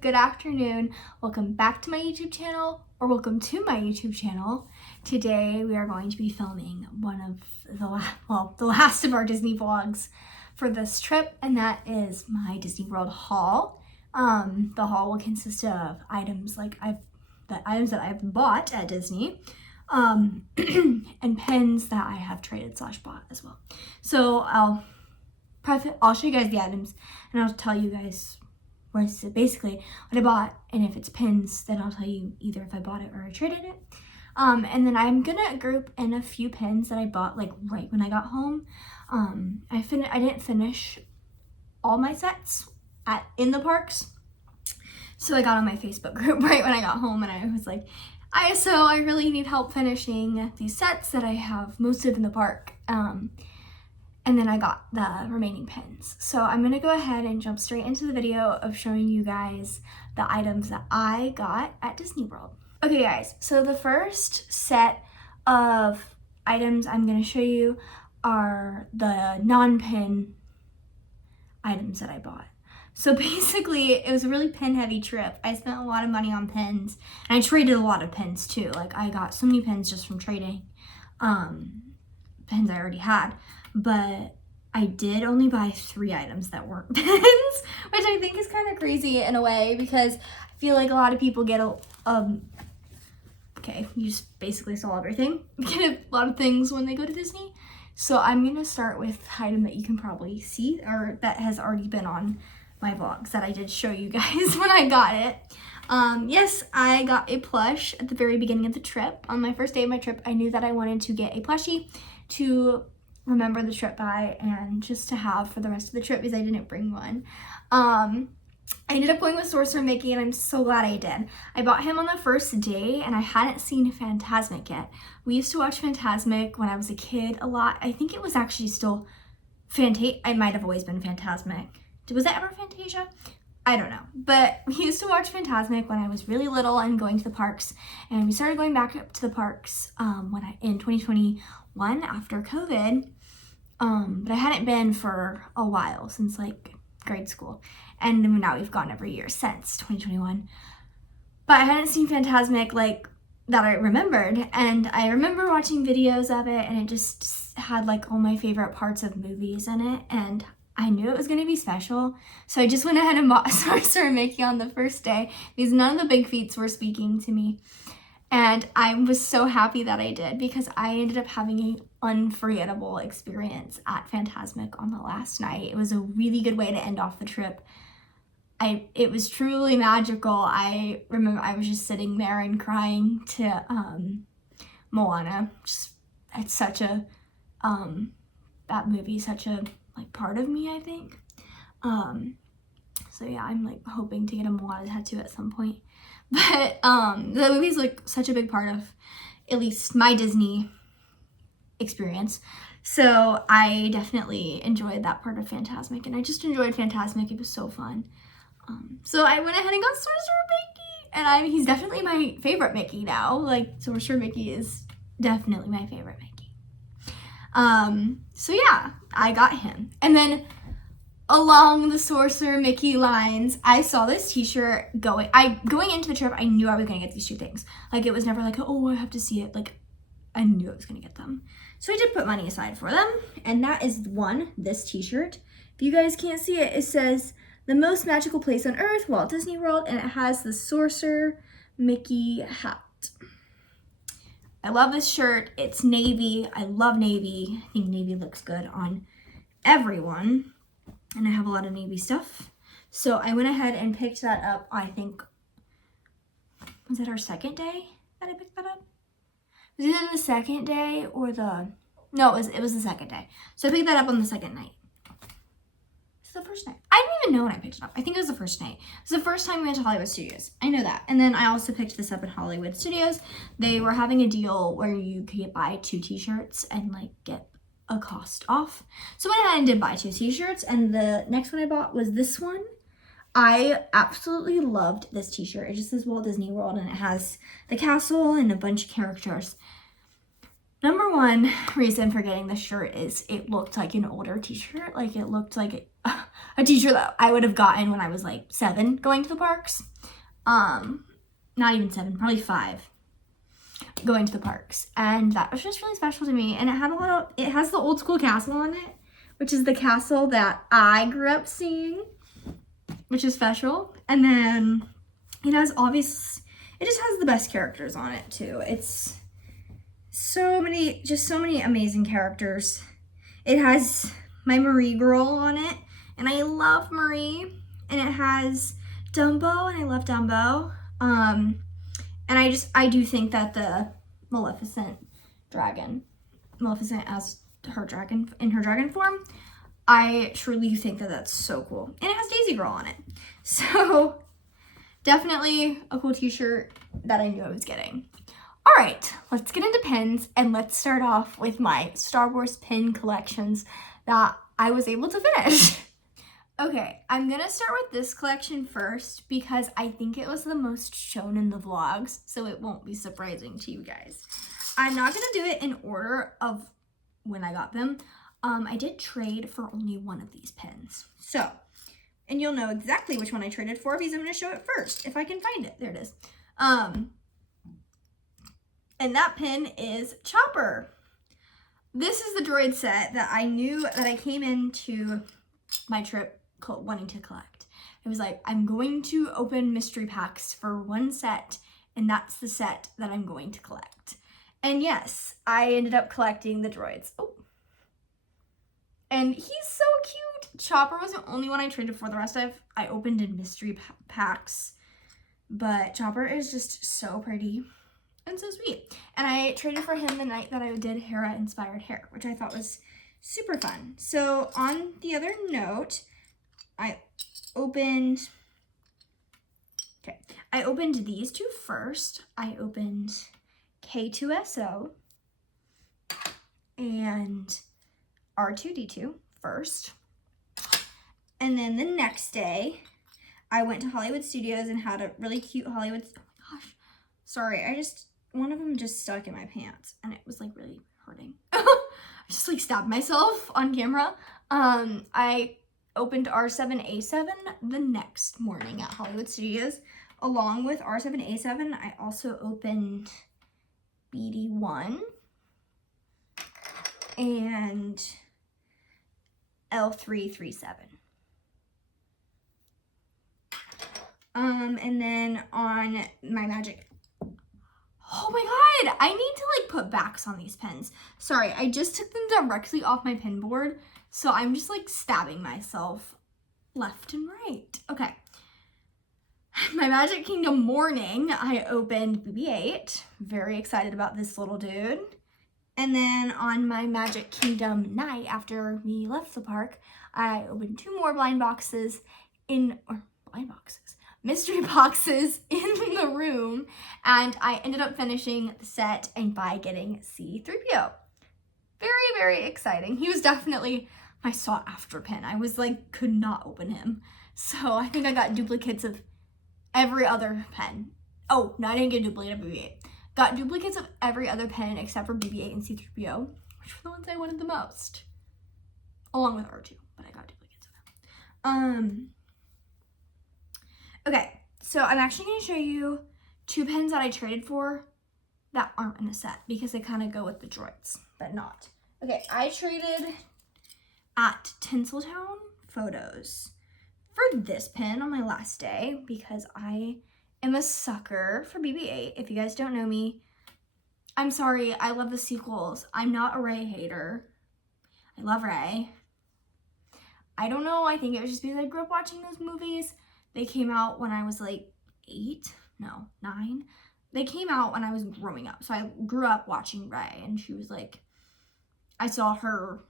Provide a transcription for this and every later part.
good afternoon. Welcome back to my YouTube channel, or welcome to my YouTube channel. Today we are going to be filming one of the last of our Disney vlogs for this trip, and that is my Disney World haul. The haul will consist of items that I've bought at Disney, and pens that I have traded / bought as well. So I'll show you guys the items, and I'll tell you guys basically what I bought, and if it's pins, then I'll tell you either if I bought it or I traded it. And then I'm gonna group in a few pins that I bought like right when I got home. I didn't finish all my sets in the parks, so I got on my Facebook group right when I got home, and I was like, I really need help finishing these sets that I have most of in the park. And then I got the remaining pins. So I'm gonna go ahead and jump straight into the video of showing you guys the items that I got at Disney World. Okay guys, so the first set of items I'm gonna show you are the non-pin items that I bought. So basically, it was a really pin heavy trip. I spent a lot of money on pins, and I traded a lot of pins too. Like, I got so many pins just from trading pins I already had. But I did only buy 3 items that weren't pins, which I think is kind of crazy in a way, because I feel like a lot of people get okay, you just basically saw everything. Get a lot of things when they go to Disney. So I'm gonna start with the item that you can probably see, or that has already been on my vlogs that I did show you guys when I got it. Yes, I got a plush at the very beginning of the trip. On my first day of my trip, I knew that I wanted to get a plushie to remember the trip by and just to have for the rest of the trip, because I didn't bring one. I ended up going with Sorcerer Mickey, and I'm so glad I did. I bought him on the first day, and I hadn't seen Fantasmic yet. We used to watch Fantasmic when I was a kid a lot. I think it was actually still it might have always been Fantasmic. Was that ever Fantasia? I don't know, but we used to watch Fantasmic when I was really little and going to the parks, and we started going back up to the parks in 2021 after COVID. But I hadn't been for a while, since like grade school, and now we've gone every year since 2021. But I hadn't seen Fantasmic like that I remembered, and I remember watching videos of it, and it just had like all my favorite parts of movies in it, and I knew it was going to be special, so I just went ahead and bought Sorcerer Mickey on the first day, because none of the big feats were speaking to me. And I was so happy that I did, because I ended up having an unforgettable experience at Fantasmic on the last night. It was a really good way to end off the trip. It was truly magical. I remember I was just sitting there and crying to Moana. It's such a that movie, such a like part of me, I think. So yeah, I'm like hoping to get a Moana tattoo at some point. But the movie's like such a big part of at least my Disney experience. So I definitely enjoyed that part of Fantasmic, and I just enjoyed Fantasmic. It was so fun. So I went ahead and got Sorcerer Mickey, and he's definitely my favorite Mickey now. Like, Sorcerer Mickey is definitely my favorite Mickey. So yeah, I got him. And then along the Sorcerer Mickey lines, I saw this t-shirt going into the trip. I knew I was gonna get these 2 things. Like, it was never like, oh, I have to see it. Like, I knew I was gonna get them. So I did put money aside for them, and that is this t-shirt. If you guys can't see it, it says "The Most Magical Place on Earth, Walt Disney World," and it has the Sorcerer Mickey hat. I love this shirt. It's navy. I love navy. I think navy looks good on everyone. And I have a lot of navy stuff. So I went ahead and picked that up. I think, was it our second day that I picked that up? Was it either the second day or no, it was the second day. So I picked that up on the second night. The first night. I didn't even know when I picked it up. I think it was the first night. It was the first time we went to Hollywood Studios. I know that. And then I also picked this up at Hollywood Studios. They were having a deal where you could buy 2 t-shirts and like get a cost off. So I went ahead and did buy 2 t-shirts, and the next one I bought was this one. I absolutely loved this t-shirt. It just says Walt Disney World, and it has the castle and a bunch of characters. Number one reason for getting this shirt is it looked like an older t-shirt. Like, it looked like a teacher that I would have gotten when I was like 7 going to the parks. Not even 7, probably 5 going to the parks. And that was just really special to me. And it has the old school castle on it, which is the castle that I grew up seeing, which is special. And then it just has the best characters on it too. It's so many amazing characters. It has my Marie girl on it, and I love Marie. And it has Dumbo, and I love Dumbo. And I do think that the Maleficent as her dragon, in her dragon form, I truly think that that's so cool. And it has Daisy Girl on it. So definitely a cool t-shirt that I knew I was getting. All right, let's get into pins, and let's start off with my Star Wars pin collections that I was able to finish. Okay, I'm gonna start with this collection first because I think it was the most shown in the vlogs, so it won't be surprising to you guys. I'm not gonna do it in order of when I got them. I did trade for only one of these pins. So, and you'll know exactly which one I traded for because I'm gonna show it first, if I can find it. There it is. And that pin is Chopper. This is the droid set that I knew that I came into my trip wanting to collect. It was like, I'm going to open mystery packs for one set, and that's the set that I'm going to collect. And yes, I ended up collecting the droids. Oh. And he's so cute. Chopper was the only one I traded for. The rest I opened in mystery packs. But Chopper is just so pretty and so sweet. And I traded for him the night that I did Hera inspired hair, which I thought was super fun. So on the other note, I opened these two first. I opened K2SO and R2D2 first. And then the next day, I went to Hollywood Studios and had a really cute Hollywood, oh my gosh, sorry, one of them just stuck in my pants and it was like really hurting. I just like stabbed myself on camera. I opened R7A7 the next morning at Hollywood Studios. Along with R7A7, I also opened BD1 and L337. And then on my magic, oh my god, I need to like put backs on these pens. Sorry, I just took them directly off my pin board, so I'm just like stabbing myself left and right. Okay. My Magic Kingdom morning, I opened BB8. Very excited about this little dude. And then on my Magic Kingdom night, after we left the park, I opened 2 more mystery boxes in the room, and I ended up finishing the set and by getting C-3PO. Very, very exciting. He was definitely my sought after pin. I was like, could not open him. So I think I got duplicates of every other pen. Oh, no, I didn't get a duplicate of BB8. Got duplicates of every other pen except for BB8 and C-3PO, which were the ones I wanted the most. Along with R2, but I got duplicates of them. Okay, so I'm actually going to show you 2 pens that I traded for that aren't in the set because they kind of go with the droids, but not. Okay, I traded at Tinseltown Photos for this pen on my last day because I am a sucker for BB8. If you guys don't know me, I'm sorry, I love the sequels. I'm not a Rey hater. I love Rey. I don't know, I think it was just because I grew up watching those movies. They came out when I was like 9. They came out when I was growing up. So I grew up watching Rey, and she was like, I saw her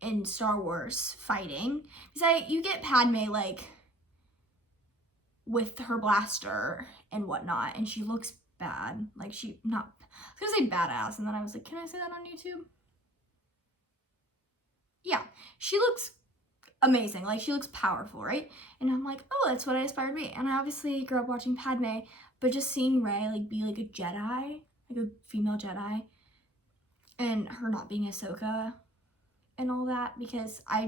in Star Wars fighting. Because you get Padme like with her blaster and whatnot, and she looks bad. Like I was gonna say badass, and then I was like, can I say that on YouTube? Yeah, she looks amazing. Like, she looks powerful, right? And I'm like, oh, that's what I aspire to be. And I obviously grew up watching Padme, but just seeing Rey like be like a Jedi, like a female Jedi, and her not being Ahsoka and all that, because I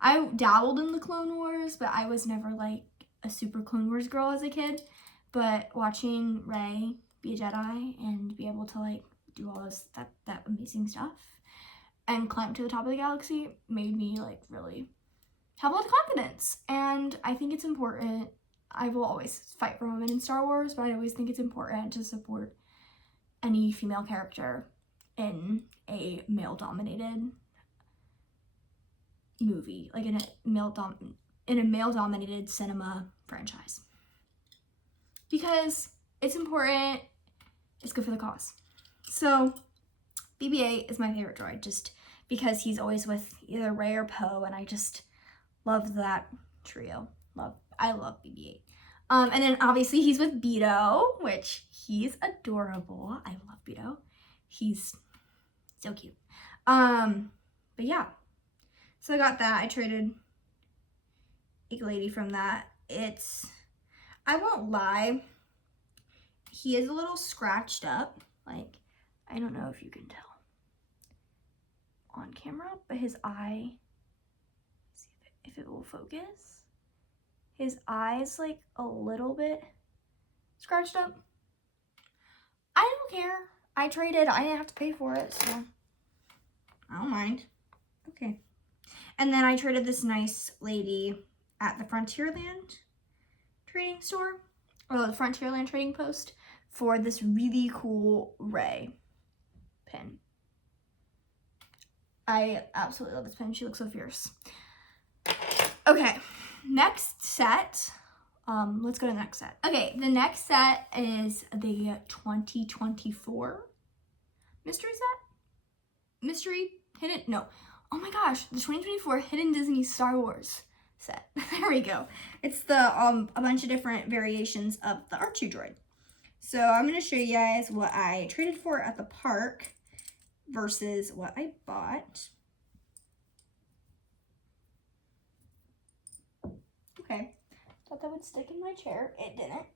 I dabbled in the Clone Wars, but I was never like a super Clone Wars girl as a kid. But watching Rey be a Jedi and be able to like do all this that amazing stuff and climb to the top of the galaxy made me like really have a lot of confidence. And I think it's important. I will always fight for women in Star Wars, but I always think it's important to support any female character in a male-dominated movie, like in a male-dominated cinema franchise, because it's important. It's good for the cause. So BB8 is my favorite droid, just because he's always with either Rey or Poe, and I just love that trio. I love BB8. And then obviously he's with Beto, which he's adorable. I love Beto. He's so cute. But yeah. So I got that. I traded a lady from that. I won't lie, he is a little scratched up. Like, I don't know if you can tell on camera, but his eye, see if it will focus. His eye's like a little bit scratched up. I don't care. I traded. I didn't have to pay for it, so I don't mind. Okay. And then I traded this nice lady at the Frontierland trading store, or the Frontierland trading post, for this really cool Rey pin. I absolutely love this pin. She looks so fierce. Okay, next set. Let's go to the next set. Okay, the next set is the 2024 mystery set? Mystery hidden? No. Oh my gosh, the 2024 Hidden Disney Star Wars set. There we go. It's the a bunch of different variations of the R2 droid. So I'm going to show you guys what I traded for at the park versus what I bought. Okay, thought that would stick in my chair. It didn't.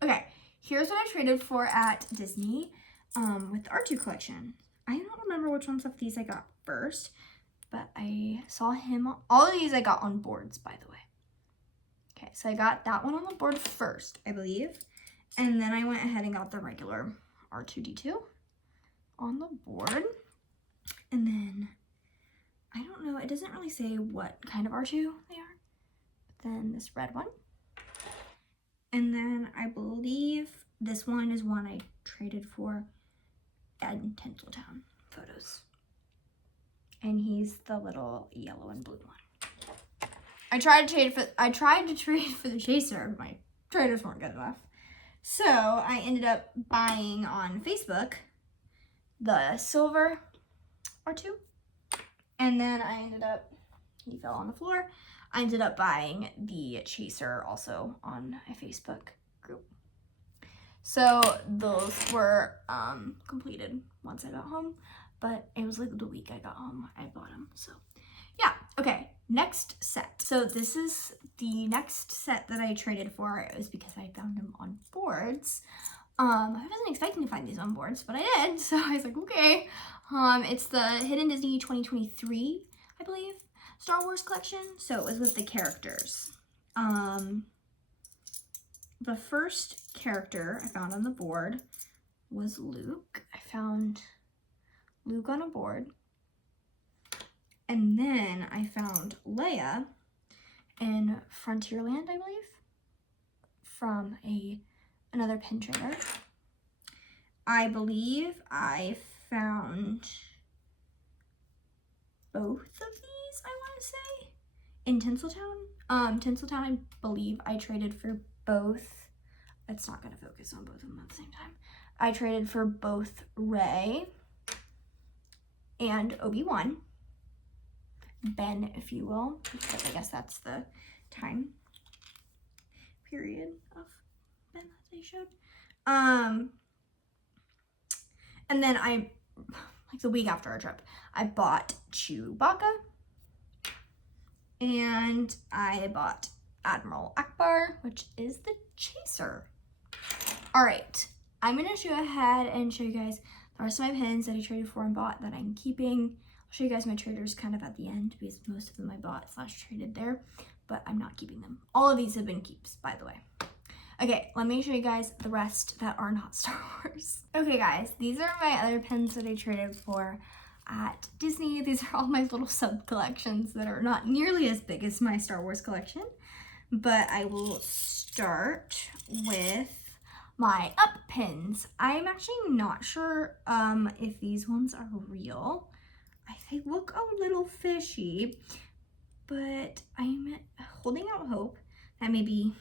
Okay, here's what I traded for at Disney with the R2 collection. I don't remember which ones of these I got first, but I saw him. All of these I got on boards, by the way. Okay, so I got that one on the board first, I believe. And then I went ahead and got the regular R2-D2 on the board. And then, I don't know, it doesn't really say what kind of R2 they are. But then this red one. And then I believe this one is one I traded for in Tinseltown photos. And he's the little yellow and blue one. I tried to trade for the Chaser, but my traders weren't good enough. So I ended up buying on Facebook the silver R2. And then I ended up, he fell on the floor. I ended up buying the Chaser also on a Facebook group. So those were completed once I got home, but it was like the week I got home I bought them. So yeah, okay, next set. So this is the next set that I traded for. It was because I found them on boards. I wasn't expecting to find these on boards, but I did, so I was like, okay. It's the Hidden Disney 2023, I believe, Star Wars collection. So it was with the characters. The first character I found on the board was Luke. I found Luke on a board. And then I found Leia in Frontierland, I believe, from another pin trader. I believe I found both of these, I want to say, in Tinseltown. Tinseltown, I believe I traded for both. It's not going to focus on both of them at the same time. I traded for both Rey and Obi-Wan. Ben, if you will, because I guess that's the time period of Ben that they showed. And then like the week after our trip, I bought Chewbacca. And I bought Admiral Akbar, which is the Chaser. All right, I'm going to go ahead and show you guys the rest of my pins that I traded for and bought that I'm keeping. I'll show you guys my traders kind of at the end because most of them I bought / traded there, but I'm not keeping them. All of these have been keeps, by the way. Okay, let me show you guys the rest that are not Star Wars. Okay guys, these are my other pins that I traded for at Disney. These are all my little sub collections that are not nearly as big as my Star Wars collection, but I will start with my up pins. I'm actually not sure if these ones are real. They look a little fishy, but I'm holding out hope that maybe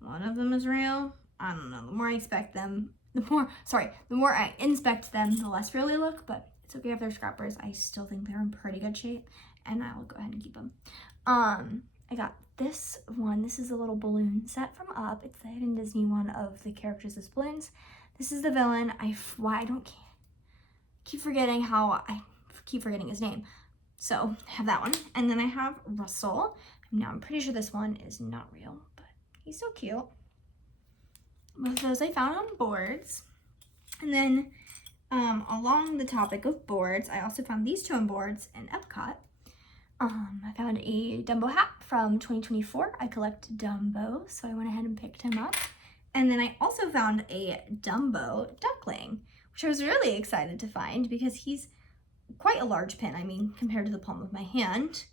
one of them is real. I don't know. The more I expect them, the more I inspect them, the less real they look, but it's okay if they're scrappers. I still think they're in pretty good shape, and I will go ahead and keep them. I got this one. This is a little balloon set from Up. It's the Hidden Disney one of the characters as balloons. This is the villain. I keep forgetting his name. So I have that one. And then I have Russell. Now I'm pretty sure this one is not real, but he's so cute. Both of those I found on boards. And then along the topic of boards, I also found these two on boards in Epcot. I found a Dumbo hat from 2024. I collect Dumbo, so I went ahead and picked him up. And then I also found a Dumbo duckling, which I was really excited to find because he's quite a large pin. I mean, compared to the palm of my hand.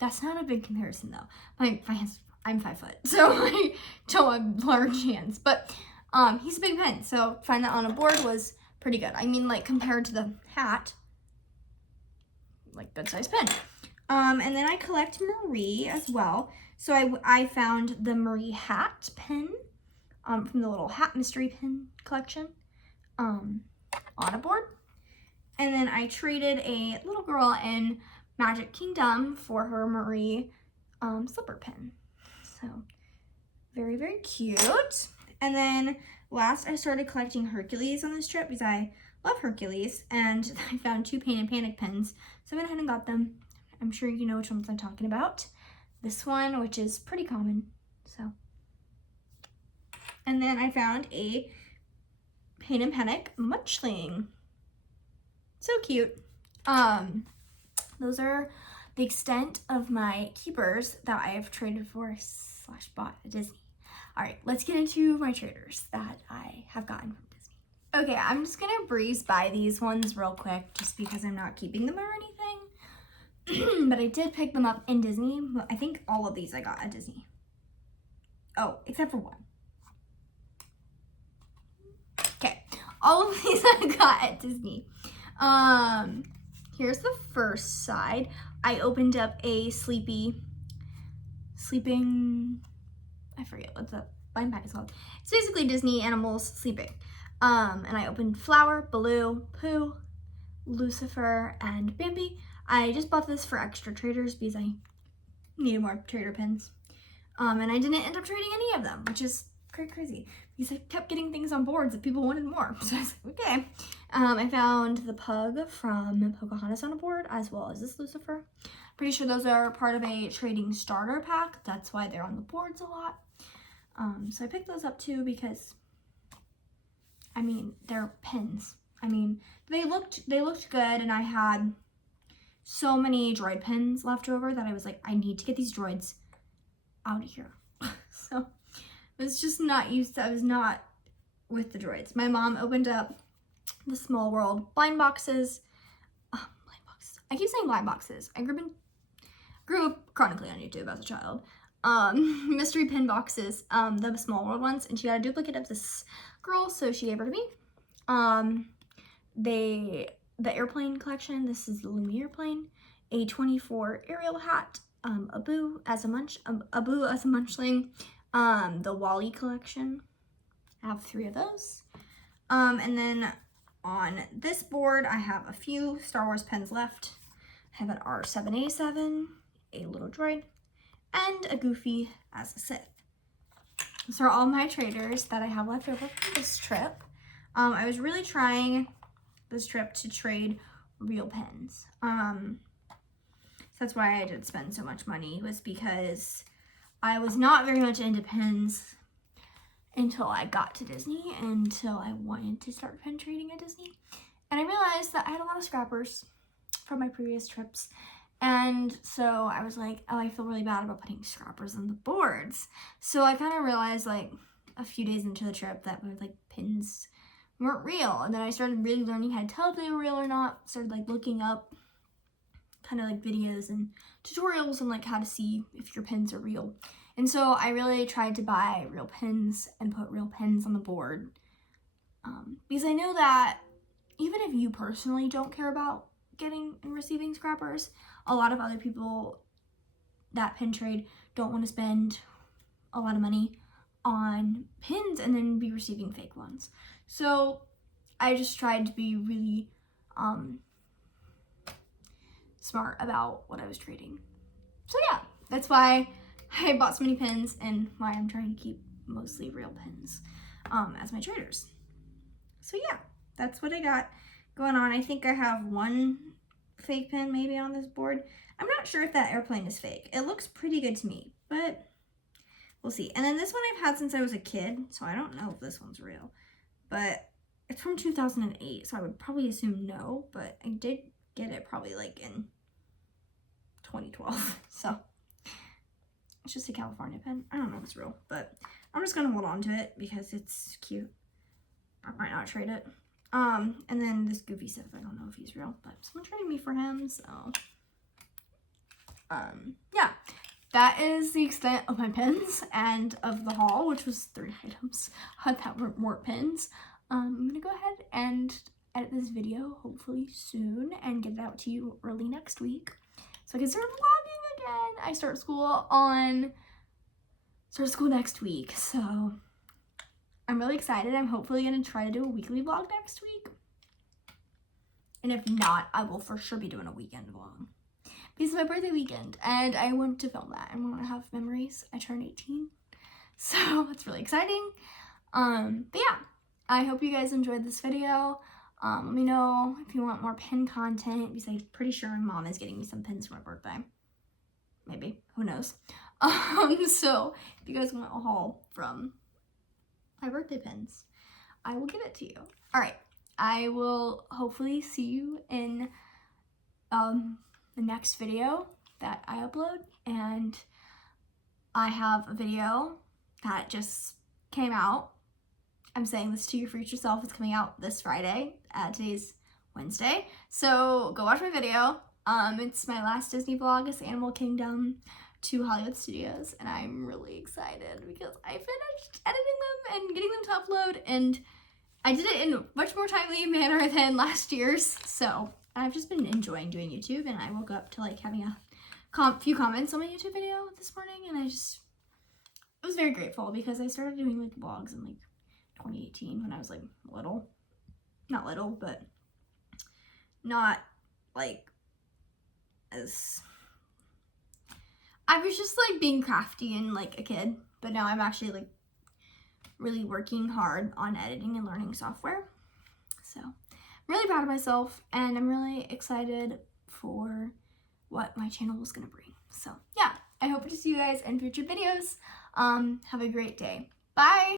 That's not a big comparison though. My hands, I'm 5 foot, so I don't have large hands. But he's a big pin, so find that on a board was pretty good. I mean, like compared to the hat, like good size pin. And then I collect Marie as well. So I found the Marie hat pin from the little hat mystery pin collection on a board. And then I traded a little girl in Magic Kingdom for her Marie slipper pin. So very, very cute. And then last I started collecting Hercules on this trip because I love Hercules, and I found 2 Pain and Panic pins. So I went ahead and got them. I'm sure you know which ones I'm talking about. This one, which is pretty common. So, and then I found a Pain and Panic Munchling. So cute. Those are the extent of my keepers that I have traded for / bought at Disney. All right, let's get into my traders that I have gotten from Disney. Okay, I'm just gonna breeze by these ones real quick just because I'm not keeping them or anything. But I did pick them up in Disney. I think all of these I got at Disney. Oh, except for one. Okay, all of these I got at Disney. Here's the first side. I opened up a sleeping, I forget what the blind bag is called. It's basically Disney animals sleeping. And I opened Flower, Baloo, Pooh, Lucifer, and Bambi. I just bought this for extra traders because I needed more trader pins. And I didn't end up trading any of them, which is crazy because I kept getting things on boards that people wanted more. So I was like, okay. I found the pug from Pocahontas on a board as well as this Lucifer. Pretty sure those are part of a trading starter pack. That's why they're on the boards a lot. So I picked those up too because, I mean, they're pins. I mean, they looked good, and I had so many droid pins left over that I was like, I need to get these droids out of here. So I was just not used to, I was not with the droids. My mom opened up the Small World blind boxes. I keep saying blind boxes. I grew up chronically on YouTube as a child. Mystery pin boxes, the Small World ones, and she got a duplicate of this girl, so she gave her to me. The airplane collection, this is the Lumiere plane, a 24 Ariel hat, Abu as a munchling, the Wally collection. I have 3 of those. And then on this board, I have a few Star Wars pens left. I have an R787, a little droid, and a Goofy as a Sith. Those are all my traders that I have left over from this trip. I was really trying this trip to trade real pens. So that's why I did spend so much money, was because I was not very much into pens until I got to Disney, until I wanted to start pen trading at Disney. And I realized that I had a lot of scrappers from my previous trips. And so I was like, oh, I feel really bad about putting scrappers on the boards. So I kind of realized like a few days into the trip that like pins weren't real. And then I started really learning how to tell if they were real or not. Started like looking up kind of like videos and tutorials on like how to see if your pins are real. And so I really tried to buy real pins and put real pins on the board, because I know that even if you personally don't care about getting and receiving scrappers, a lot of other people that pin trade don't want to spend a lot of money on pins and then be receiving fake ones. So I just tried to be really smart about what I was trading. So yeah, that's why I bought so many pins and why I'm trying to keep mostly real pins as my traders. So yeah, that's what I got going on. I think I have one fake pin maybe on this board. I'm not sure if that airplane is fake. It looks pretty good to me, but we'll see. And then this one I've had since I was a kid, so I don't know if this one's real, but it's from 2008, so I would probably assume no, but I did get it probably like in 2012, so it's just a California pen. I don't know if it's real, but I'm just gonna hold on to it because it's cute. I might not trade it. And then this goofy stuff, I don't know if he's real, but someone traded me for him, so yeah, that is the extent of my pins and of the haul, which was 3 items that weren't pins. I'm gonna go ahead and edit this video hopefully soon and get it out to you early next week so I can start vlogging again. I start school next week, so I'm really excited. I'm hopefully gonna try to do a weekly vlog next week, and if not, I will for sure be doing a weekend vlog because it's my birthday weekend and I want to film that and want to have memories. I turned 18, so that's really exciting. But yeah, I hope you guys enjoyed this video. Let me know if you want more pin content, because I'm pretty sure my mom is getting me some pins for my birthday. Maybe, who knows. So if you guys want a haul from my birthday pins, I will give it to you. All right, I will hopefully see you in the next video that I upload, and I have a video that just came out. I'm saying this to your future self. It's coming out this Friday. Today's Wednesday, so go watch my video. It's my last Disney vlog. It's Animal Kingdom to Hollywood Studios, and I'm really excited because I finished editing them and getting them to upload, and I did it in a much more timely manner than last year's. So I've just been enjoying doing YouTube, and I woke up to like having a few comments on my YouTube video this morning, and I was very grateful because I started doing like vlogs in like 2018 when I was like little, not little, but not like as, I was just like being crafty and like a kid, but now I'm actually like really working hard on editing and learning software. So I'm really proud of myself, and I'm really excited for what my channel is gonna bring. So yeah, I hope to see you guys in future videos. Have a great day. Bye.